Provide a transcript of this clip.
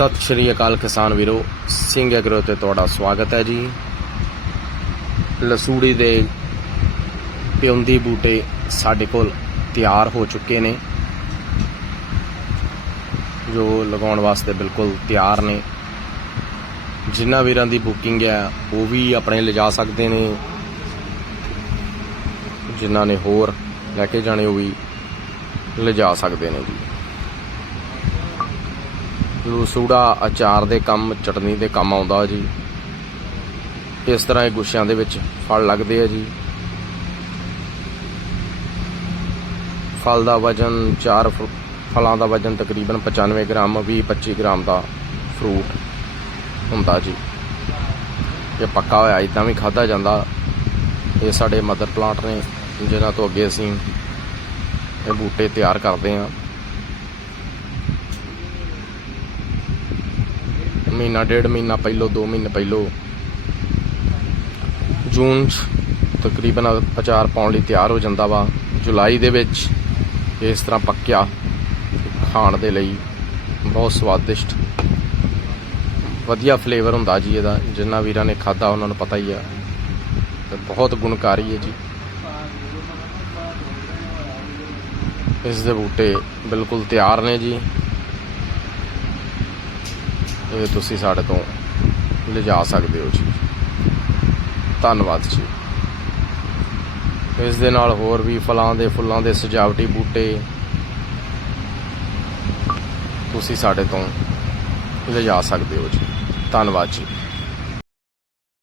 ਸਤਿ ਸ਼੍ਰੀ ਅਕਾਲ ਕਿਸਾਨ ਵੀਰੋ, ਸਿੰਘ ਐਗਰੋ ਤੇ ਤੁਹਾਡਾ ਸਵਾਗਤ ਹੈ ਜੀ। ਲਸੂੜੀ ਦੇ ਪਿਉਂਦੀ ਬੂਟੇ ਸਾਡੇ ਕੋਲ ਤਿਆਰ ਹੋ ਚੁੱਕੇ ਨੇ, ਜੋ ਲਗਾਉਣ ਵਾਸਤੇ ਬਿਲਕੁਲ ਤਿਆਰ ਨੇ। ਜਿਨ੍ਹਾਂ ਵੀਰਾਂ ਦੀ ਬੁਕਿੰਗ ਹੈ, ਉਹ ਵੀ ਆਪਣੇ ਲਿਜਾ ਸਕਦੇ ਨੇ। ਜਿਨ੍ਹਾਂ ਨੇ ਹੋਰ ਲੈ ਕੇ ਜਾਣੇ, ਉਹ ਵੀ ਲਿਜਾ ਸਕਦੇ ਨੇ ਜੀ। ਲੂਸੂੜਾ ਅਚਾਰ ਦੇ ਕੰਮ, ਚਟਨੀ ਦੇ ਕੰਮ ਆਉਂਦਾ ਜੀ। ਇਸ ਤਰ੍ਹਾਂ ਇਹ ਗੁੱਛਿਆਂ ਦੇ ਵਿੱਚ ਫਲ ਲੱਗਦੇ ਆ ਜੀ। ਫਲ ਦਾ ਵਜਨ ਚਾਰ ਫਲਾਂ ਦਾ ਵਜਨ ਤਕਰੀਬਨ 95 ਗ੍ਰਾਮ 20-25 ਗ੍ਰਾਮ ਦਾ ਫਰੂਟ ਹੁੰਦਾ ਜੀ। ਇਹ ਪੱਕਾ ਹੋਇਆ, ਇਦਾਂ ਵੀ ਖਾਦਾ ਜਾਂਦਾ। ਇਹ ਸਾਡੇ ਮਦਰ ਪਲਾਂਟ ਨੇ, ਜਿਨ੍ਹਾਂ ਤੋਂ ਅੱਗੇ ਅਸੀਂ ਇਹ ਬੂਟੇ ਤਿਆਰ ਕਰਦੇ ਹਾਂ। ਮਹੀਨਾ, ਡੇਢ ਮਹੀਨਾ ਪਹਿਲੋਂ 2 ਮਹੀਨੇ ਪਹਿਲੋਂ। ਜੂਨ 'ਚ ਤਕਰੀਬਨ ਅਚਾਰ ਪਾਉਣ ਲਈ ਤਿਆਰ ਹੋ ਜਾਂਦਾ ਵਾ। ਜੁਲਾਈ ਦੇ ਵਿੱਚ ਇਸ ਤਰ੍ਹਾਂ ਪੱਕਿਆ ਖਾਣ ਦੇ ਲਈ। ਬਹੁਤ ਸਵਾਦਿਸ਼ਟ। ਵਧੀਆ ਫਲੇਵਰ ਹੁੰਦਾ ਜੀ ਇਹਦਾ। ਜਿੰਨਾ ਵੀਰਾਂ ਨੇ ਖਾਦਾ ਉਹਨਾਂ ਨੂੰ ਪਤਾ ਹੀ ਆ। ਤੇ ਬਹੁਤ ਗੁਣਕਾਰੀ ਹੈ ਜੀ। ਇਸ ਦੇ ਬੂਟੇ ਬਿਲਕੁਲ ਤਿਆਰ ਨੇ ਜੀ। ਇਹ ਤੁਸੀਂ ਸਾਡੇ ਤੋਂ ਲਿਜਾ ਸਕਦੇ ਹੋ ਜੀ। ਧੰਨਵਾਦ ਜੀ। ਇਸ ਦੇ ਨਾਲ ਹੋਰ ਵੀ ਫਲਾਂ ਦੇ ਫੁੱਲਾਂ ਦੇ ਸਜਾਵਟੀ ਬੂਟੇ ਤੁਸੀਂ ਸਾਡੇ ਤੋਂ ਲਿਜਾ ਸਕਦੇ ਹੋ ਜੀ। ਧੰਨਵਾਦ ਜੀ।